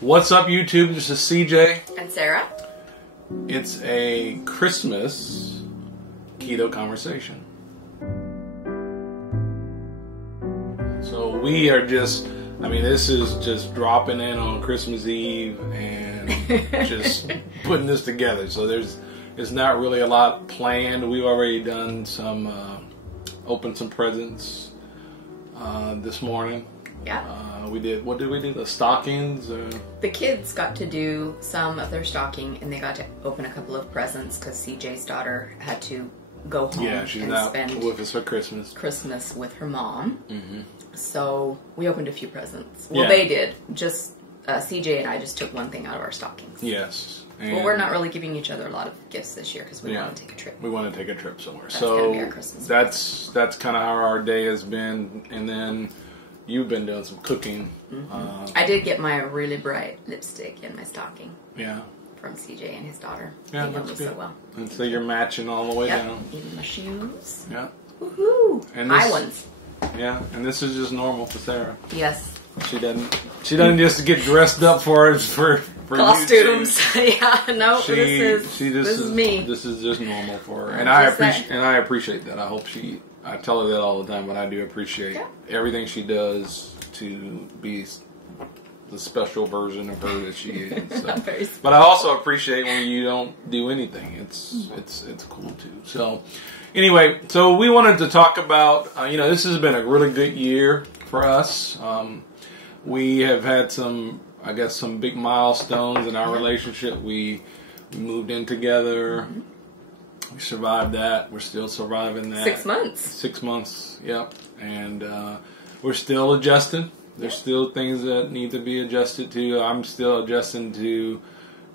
What's up, YouTube? This is CJ. And Sarah. It's a Christmas Keto Conversation. So we are just, this is just dropping in on Christmas Eve and just putting this together. So it's not really a lot planned. We've already done opened some presents this morning. Yeah. What did we do? The stockings? The kids got to do some of their stocking, and they got to open a couple of presents because CJ's daughter had to go home. Yeah, she's and not spend with us for Christmas. Christmas with her mom. Mm-hmm. So we opened a few presents. Well, Yeah. they did. Just CJ and I just took one thing out of our stockings. Yes. Well, we're not really giving each other a lot of gifts this year because we want to take a trip. We want to take a trip somewhere. That's so gonna be our Christmas that's kind of how our day has been. And then you've been doing some cooking. Mm-hmm. I did get my really bright lipstick in my stocking. Yeah. From CJ and his daughter. Yeah, they know that's me good. so well. And so you're matching all the way down. Even my shoes. Yeah. Woohoo! And High ones. Yeah, and this is just normal for Sarah. Yes. She doesn't just get dressed up for costumes. Yeah, no, this is me. This is just normal for her, and I appreciate that. I tell her that all the time, but I do appreciate everything she does to be the special version of her that she is. So. But I also appreciate when you don't do anything. It's cool too. So anyway, so we wanted to talk about this has been a really good year for us. We have had some big milestones in our relationship. We moved in together. Mm-hmm. We survived that. We're still surviving that. 6 months. 6 months, yep. And we're still adjusting. There's still things that need to be adjusted to. I'm still adjusting to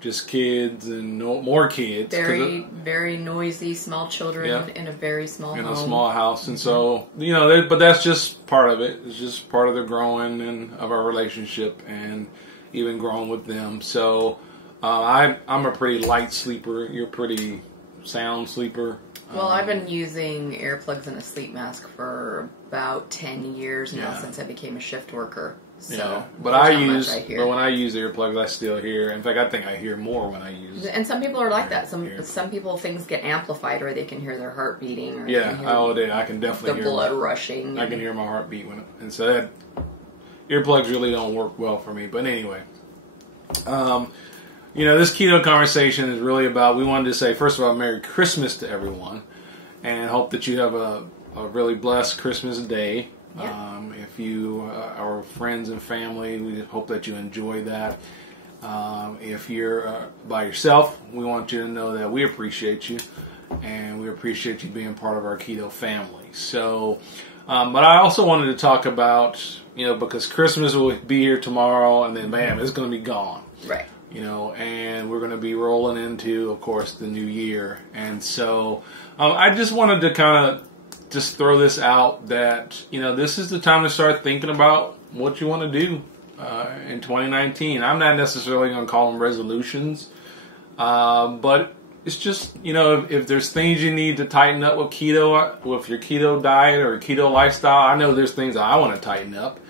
just kids and more kids. Very, very noisy, small children in a very small home. In a small house. And so, but that's just part of it. It's just part of the growing and of our relationship and even growing with them. So I'm a pretty light sleeper. You're a pretty sound sleeper. Well, I've been using earplugs and a sleep mask for about 10 years now since I became a shift worker. So, but when I use earplugs, I still hear. In fact, I think I hear more when I use. And some people are like that. Some people things get amplified, or they can hear their heart beating. Or I can definitely hear the blood rushing. I can hear my heartbeat and so that earplugs really don't work well for me. But anyway, this keto conversation is really about. We wanted to say first of all, Merry Christmas to everyone, and hope that you have a really blessed Christmas day. Yeah. If you are friends and family, we hope that you enjoy that. If you're by yourself, we want you to know that we appreciate you, and we appreciate you being part of our keto family. So, but I also wanted to talk about, because Christmas will be here tomorrow, and then bam, it's going to be gone. Right. And we're going to be rolling into, of course, the new year. And so I just wanted to kind of just throw this out that, this is the time to start thinking about what you want to do in 2019. I'm not necessarily going to call them resolutions, but it's just, if there's things you need to tighten up with keto, with your keto diet or keto lifestyle, I know there's things that I want to tighten up.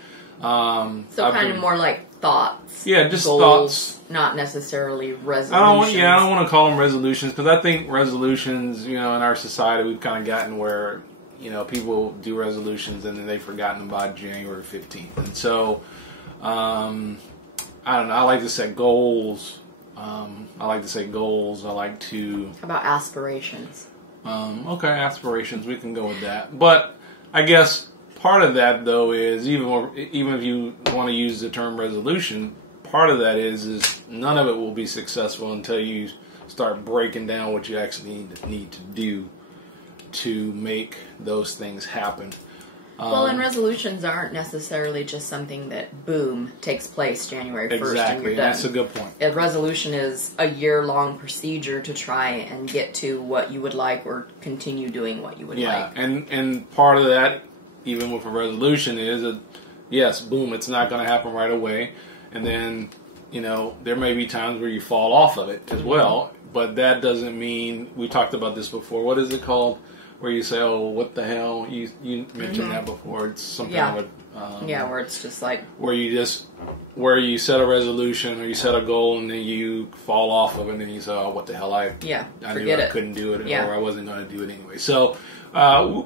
So kind of more like thoughts. Yeah, just goals, thoughts. Not necessarily resolutions. I don't want to call them resolutions because I think resolutions, in our society, we've kind of gotten where, people do resolutions and then they've forgotten them by January 15th. And so, I don't know. I like to set goals. I like to... How about aspirations? Okay, aspirations. We can go with that. But I guess part of that, though, is even if you want to use the term resolution, part of that is none of it will be successful until you start breaking down what you actually need to do to make those things happen. Well, and resolutions aren't necessarily just something that, boom, takes place January 1st and you're done. That's a good point. A resolution is a year-long procedure to try and get to what you would like or continue doing what you would like. Yeah, and part of that, even with a resolution, is that, yes, boom, it's not going to happen right away. And then, there may be times where you fall off of it as well. But that doesn't mean, we talked about this before, what is it called? where you say, "Oh, what the hell?" You mentioned that before. It's something I would. Where it's just like where you set a resolution or you set a goal and then you fall off of it and then you say, "Oh, what the hell? I knew I couldn't do it, or I wasn't going to do it anyway." So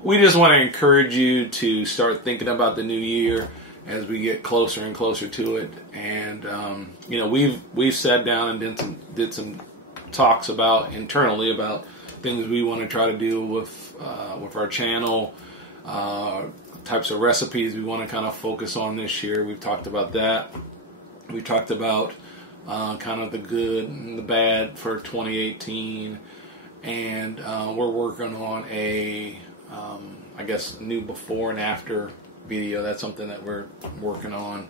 we just want to encourage you to start thinking about the new year as we get closer and closer to it. And we've sat down and did some talks internally about things we want to try to do with our channel. Types of recipes we want to kind of focus on this year. We've talked about that. We talked about kind of the good and the bad for 2018, and we're working on a new before and after video. That's something that we're working on,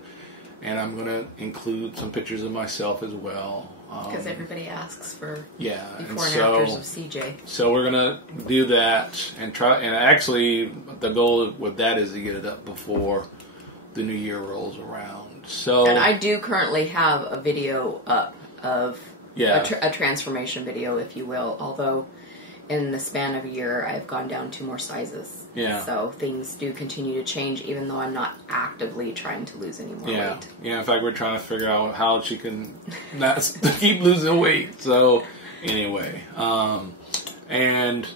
and I'm going to include some pictures of myself as well. Because everybody asks for before and afters of CJ. So we're gonna do that and try. And actually, the goal with that is to get it up before the new year rolls around. So, and I do currently have a video up of a transformation video, if you will. Although, in the span of a year, I've gone down 2 more sizes. Yeah. So things do continue to change, even though I'm not actively trying to lose any more weight. Yeah. In fact, we're trying to figure out how she can not keep losing weight. So anyway, and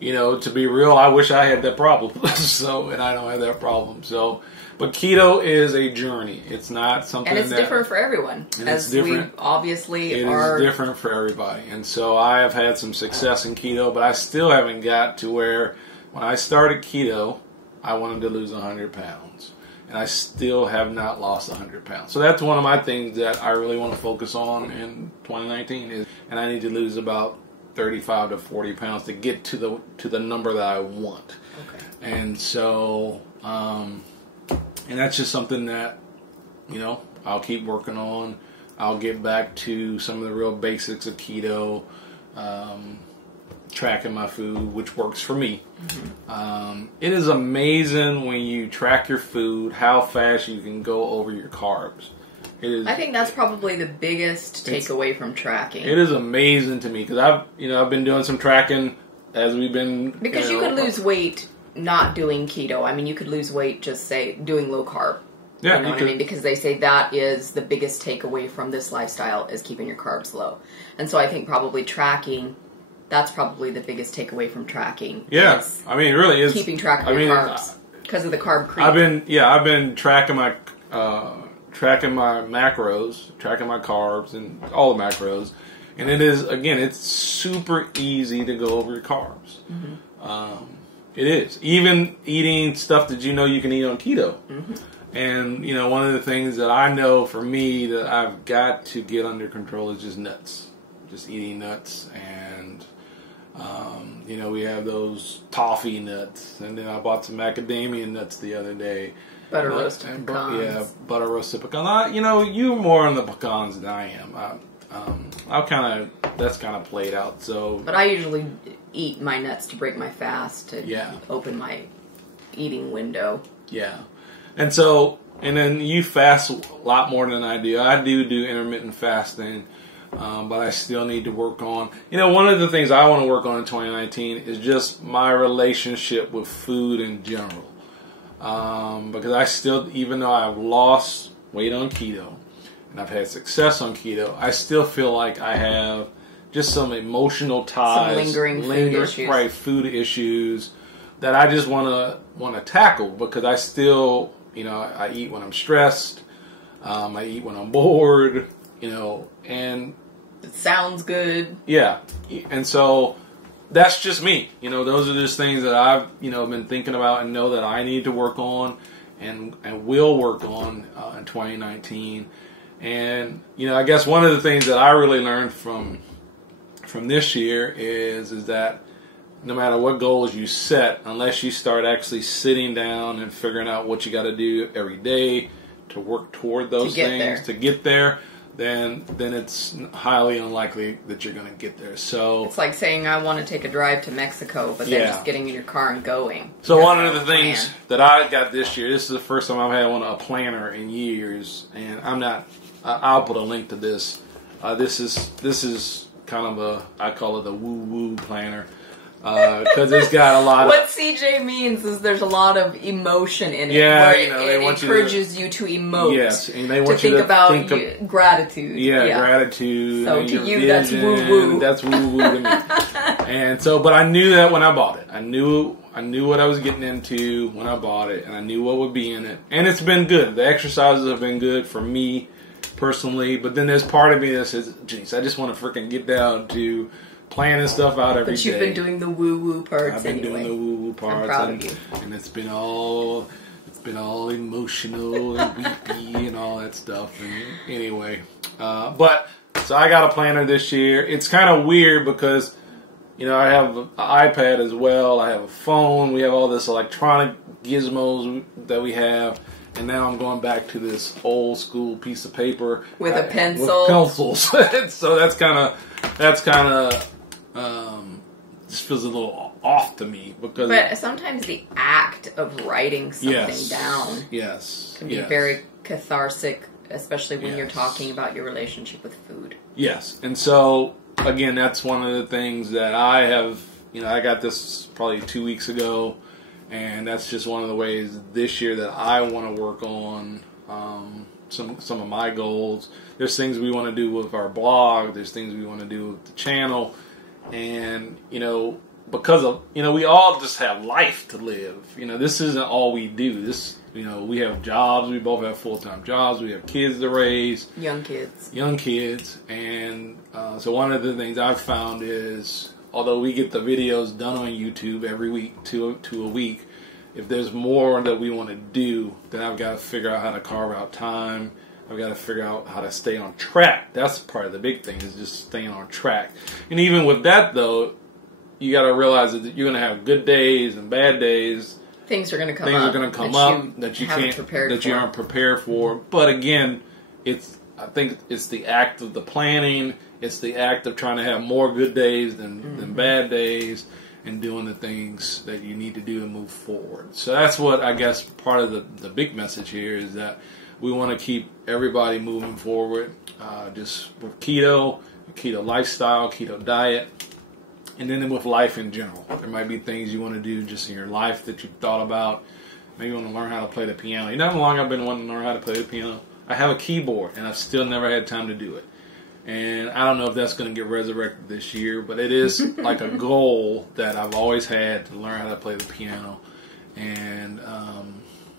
to be real, I wish I had that problem. And I don't have that problem. So, but keto is a journey. It's not something, and it's different for everyone. As we obviously it is different for everybody. And so I have had some success in keto, but I still haven't got to where when I started keto, I wanted to lose 100 pounds. And I still have not lost 100 pounds. So that's one of my things that I really want to focus on in 2019 and I need to lose about 35 to 40 pounds to get to the number that I want. Okay. And so, and that's just something that, I'll keep working on. I'll get back to some of the real basics of keto, tracking my food, which works for me. Mm-hmm. It is amazing when you track your food, how fast you can go over your carbs. I think that's probably the biggest takeaway from tracking. It is amazing to me because I've been doing some tracking as we've been. Because you could lose weight not doing keto. I mean, you could lose weight just say doing low carb. Yeah, you know what I mean? Because they say that is the biggest takeaway from this lifestyle is keeping your carbs low. And so I think probably tracking. That's probably the biggest takeaway from tracking. Yeah, I mean, it really is keeping track of your carbs because of the carb creep. I've been tracking my macros, tracking my carbs, and all the macros, and it's super easy to go over your carbs. Mm-hmm. It is even eating stuff that you can eat on keto. Mm-hmm. And one of the things that I know for me that I've got to get under control is just nuts, just eating nuts and. We have those toffee nuts, and then I bought some macadamia nuts the other day. Butter roasted pecans. Yeah, butter roasted pecans. You're more on the pecans than I am. That's kind of played out. So, but I usually eat my nuts to break my fast to open my eating window. Yeah, and then you fast a lot more than I do. I do intermittent fasting. But I still need to work on, one of the things I want to work on in 2019 is just my relationship with food in general. Because I still, even though I've lost weight on keto and I've had success on keto, I still feel like I have just some emotional ties, some lingering food issues that I just want to tackle because I still, I eat when I'm stressed, I eat when I'm bored. And it sounds good. Yeah. And so that's just me. Those are just things that I've, been thinking about and know that I need to work on and will work on in 2019. And, I guess one of the things that I really learned from this year is that no matter what goals you set, unless you start actually sitting down and figuring out what you got to do every day to work toward those things, to get there, then it's highly unlikely that you're going to get there. So it's like saying I want to take a drive to Mexico, but then just getting in your car and going. So one of the things that I got this year, this is the first time I've had a planner in years, and I'll put a link to this. This is kind of I call it the woo-woo planner. because it's got a lot What CJ means is there's a lot of emotion in it. Yeah, it encourages you to emote. Yes, and they want to you think about gratitude. Yeah, gratitude. So to you, that's woo-woo. That's woo-woo to me. And so, but I knew that when I bought it. I knew what I was getting into when I bought it, and I knew what would be in it. And it's been good. The exercises have been good for me personally, but then there's part of me that says, geez, I just want to freaking get down to planning stuff out every day. But you've been doing the woo-woo parts I've been anyway. doing the woo-woo parts. I'm proud of you. And it's been all emotional and weepy and all that stuff. And anyway, so I got a planner this year. It's kind of weird because, I have an iPad as well. I have a phone. We have all this electronic gizmos that we have. And now I'm going back to this old school piece of paper with a pencil, with pencils. So that's kind of just feels a little off to me because. But sometimes the act of writing something down, can be very cathartic, especially when you're talking about your relationship with food. Yes, and so again, that's one of the things that I have. I got this probably 2 weeks ago. And that's just one of the ways this year that I want to work on some of my goals. There's things we want to do with our blog. There's things we want to do with the channel. And, because of, we all just have life to live. This isn't all we do. We have jobs. We both have full-time jobs. We have kids to raise. Young kids. And so one of the things I've found is, although we get the videos done on YouTube every week, two a week, if there's more that we want to do, then I've got to figure out how to carve out time. I've got to figure out how to stay on track. That's part of the big thing, is just staying on track. And even with that, though, you got to realize that you're going to have good days and bad days. Things are going to come up that you can't, that you aren't prepared for. But again, I think it's the act of the planning. It's the act of trying to have more good days than bad days, and doing the things that you need to do to move forward. So that's what I guess part of the big message here is that we want to keep everybody moving forward, just with keto lifestyle, keto diet, and then with life in general. There might be things you want to do just in your life that you've thought about. Maybe you want to learn how to play the piano. You know how long I've been wanting to learn how to play the piano? I have a keyboard, and I've still never had time to do it. And I don't know if that's going to get resurrected this year, but it is like a goal that I've always had to learn how to play the piano. And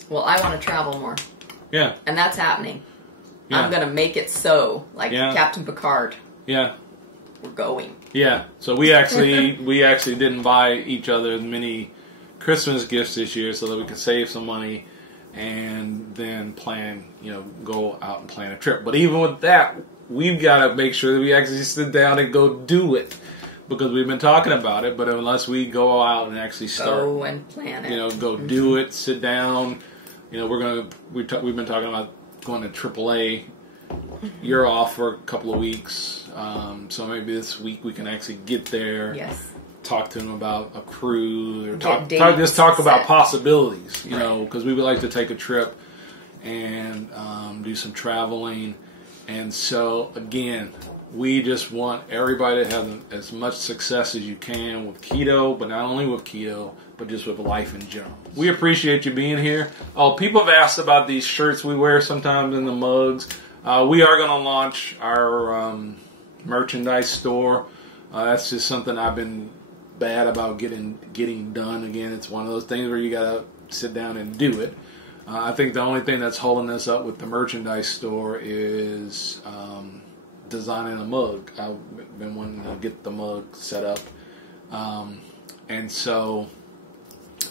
well, I want to travel more. Yeah, and that's happening. Yeah. I'm going to make it so, like Captain Picard. Yeah, we're going. Yeah, so we actually didn't buy each other as many Christmas gifts this year so that we could save some money and then plan, go out and plan a trip. But even with that, we've got to make sure that we actually sit down and go do it, because we've been talking about it. But unless we go out and actually go and plan it, go do it, sit down. We've been talking about going to AAA. You're off for a couple of weeks, so maybe this week we can actually get there. Yes. Talk to them about a cruise, or talk about possibilities. Because we would like to take a trip and do some traveling. And so, again, we just want everybody to have as much success as you can with keto, but not only with keto, but just with life in general. We appreciate you being here. Oh, people have asked about these shirts we wear sometimes in the mugs. We are going to launch our merchandise store. That's just something I've been bad about getting done. Again, it's one of those things where you got to sit down and do it. I think the only thing that's holding us up with the merchandise store is designing a mug. I've been wanting to get the mug set up. And so,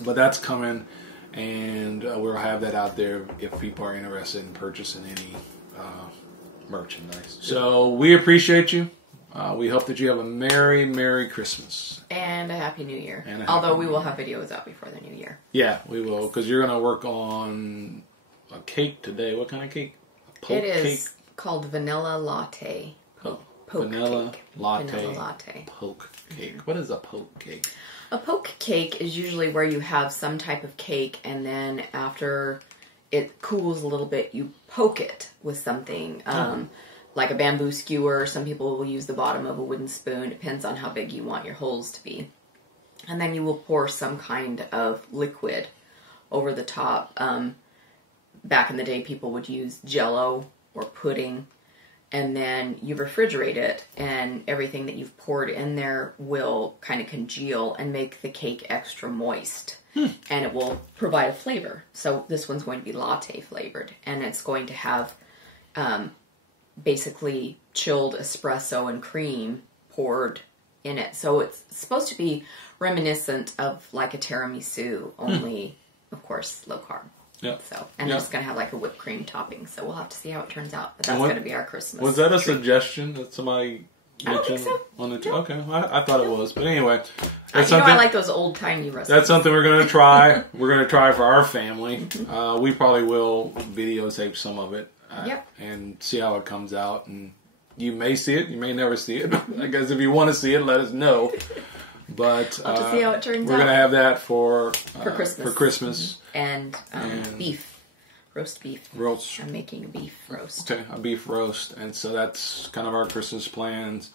but that's coming, and we'll have that out there if people are interested in purchasing any merchandise. So we appreciate you. We hope that you have a Merry, Merry Christmas. And a Happy New Year. Although we will have videos out before the New Year. Yeah, we will, because you're going to work on a cake today. What kind of cake? It is called Vanilla Latte. Vanilla Latte. Poke cake. What is a poke cake? A poke cake is usually where you have some type of cake, and then after it cools a little bit, you poke it with something. Like a bamboo skewer. Some people will use the bottom of a wooden spoon. Depends on how big you want your holes to be. And then you will pour some kind of liquid over the top. Back in the day, people would use Jell-O or pudding. And then you refrigerate it, and everything that you've poured in there will kind of congeal and make the cake extra moist. And it will provide a flavor. So this one's going to be latte flavored, and it's going to have basically chilled espresso and cream poured in it. So it's supposed to be reminiscent of like a tiramisu, only, of course, low carb. Yeah. So, and it's going to have like a whipped cream topping. So we'll have to see how it turns out. But that's going to be our Christmas. Was that a treat. Suggestion that somebody mentioned? I don't think so. Okay, well, I thought it was. But anyway. I like those old-timey recipes. That's something we're going to try. We're going to try for our family. We probably will videotape some of it. And see how it comes out. And you may see it. You may never see it. I guess if you want to see it, let us know. But I'll have to see how it turns out. We're going to have that for Christmas. For Christmas. And beef. Roast beef. Roast. I'm making a beef roast. Okay, a beef roast. And so that's kind of our Christmas plans.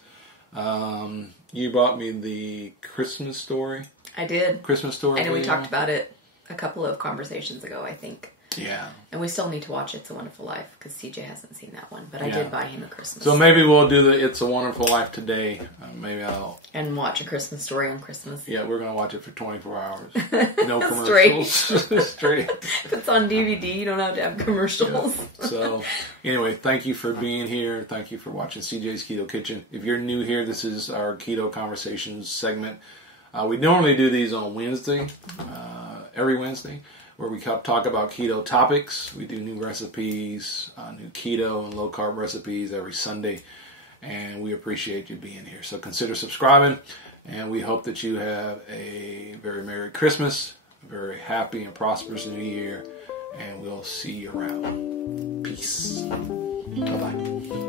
You bought me the Christmas Story. I did. Christmas Story. And we talked about it a couple of conversations ago, I think. Yeah. And we still need to watch It's a Wonderful Life, because CJ hasn't seen that one. But I did buy him a Christmas. So maybe we'll do the It's a Wonderful Life today. Maybe I'll... And watch A Christmas Story on Christmas. Yeah, we're going to watch it for 24 hours. No commercials. Straight. If it's on DVD, you don't have to have commercials. Yeah. So, anyway, thank you for being here. Thank you for watching CJ's Keto Kitchen. If you're new here, this is our Keto Conversations segment. We normally do these on Wednesday, every Wednesday, where we talk about keto topics. We do new recipes, new keto and low carb recipes every Sunday, and we appreciate you being here. So consider subscribing, and we hope that you have a very Merry Christmas, a very happy and prosperous New Year, and we'll see you around. Peace. Bye-bye.